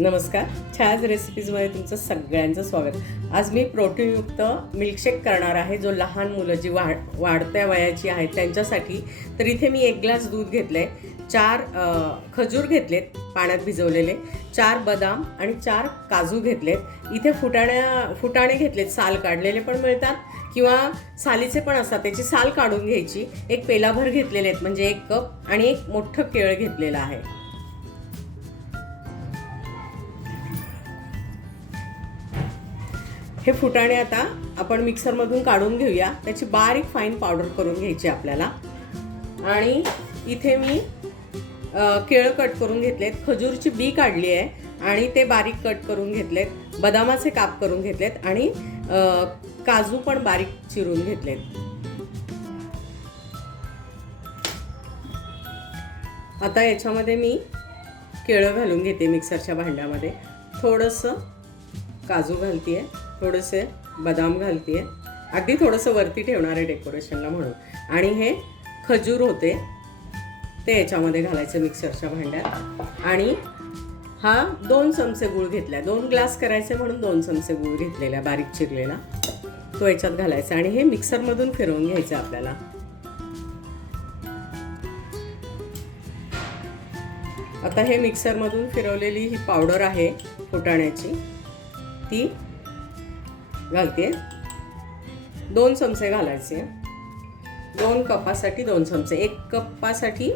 नमस्कार. छायाज रेसिपीजमध्ये तुमचं सगळ्यांचं स्वागत. आज मी प्रोटीनयुक्त मिल्कशेक करणार आहे जो लहान मुलं जी वाढ वाढत्या वयाची आहेत त्यांच्यासाठी. तर इथे मी एक ग्लास दूध घेतलं आहे चार खजूर घेतलेत पाण्यात भिजवलेले चार बदाम आणि चार काजू घेतलेत. इथे फुटाण्या फुटाणे घेतलेत साल काढलेले पण मिळतात किंवा सालीचे पण असतात. त्याची साल काढून घ्यायची. एक पेलाभर घेतलेले आहेत म्हणजे एक कप आणि एक मोठं केळ घेतलेलं आहे. हे फुटाणे आता आपण मिक्सरमधून काढून घेऊया. त्याची बारीक फाईन पावडर करून घ्यायची आपल्याला. आणि इथे मी केळं कट करून घेतलेत. खजूरची बी काढली आहे आणि ते बारीक कट करून घेतलेत. बदामाचे काप करून घेतलेत आणि काजू पण बारीक चिरून घेतलेत. आता याच्यामध्ये मी केळं घालून घेते मिक्सरच्या भांड्यामध्ये. थोडंसं काजू घालते आहे थोडेसे बदाम घालतीये. अगदी थोडंसं वरती ठेवणार आहे डेकोरेशनला म्हणून. आणि हे खजूर होते ते याच्यामध्ये घालायचं मिक्सरच्या भांड्यात. आणि हा दोन चमचे गूळ घेतला दोन ग्लास करायचे म्हणून दोन चमचे गूळ घेतलेला बारीक चिरलेला. तो याच्यात घालायचा. आणि हे मिक्सरमधून फिरवून घ्यायचं आपल्याला. आता हे मिक्सरमधून फिरवलेली ही पावडर आहे फुटाण्याची. ती घालते. दोन चमचे घालायचे. दोन कपासाठी दोन चमचे. एक कपासाठी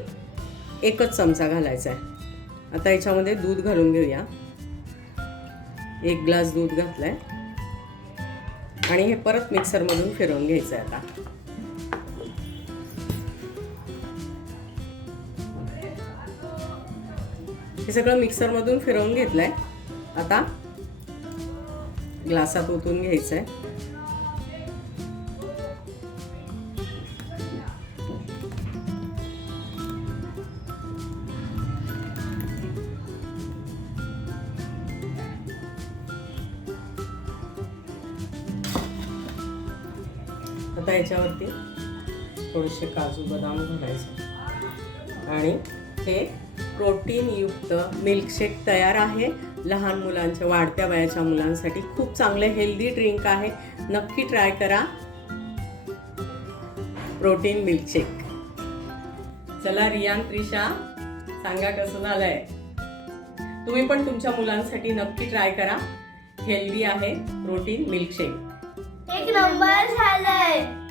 एकच चमचा घालायचा आहे. आता याच्यामध्ये दूध घालून घेऊया. एक ग्लास दूध घातलाय. आणि हे परत मिक्सरमधून फिरवून घ्यायचं आहे आता. हे सगळं मिक्सरमधून फिरवून घेतलंय. आता ग्लासात ओतून घ्यायचं आहे आता याच्यावरती थोडेसे काजू बदाम घालायचे. आणि हे प्रोटीनयुक्त मिल्कशेक तयार आहे. लहान मुलांच्या वाढत्या वयाच्या मुलांसाठी खूप चांगलं हेल्दी ड्रिंक आहे. नक्की ट्राय करा. प्रोटीन मिल्कशेक चला रियान त्रिशा सांगा कसं झालंय? तुम्ही पण तुमच्या मुलांसाठी नक्की ट्राय करा. हेल्दी आहे प्रोटीन मिल्कशेक एक नंबर झालंय.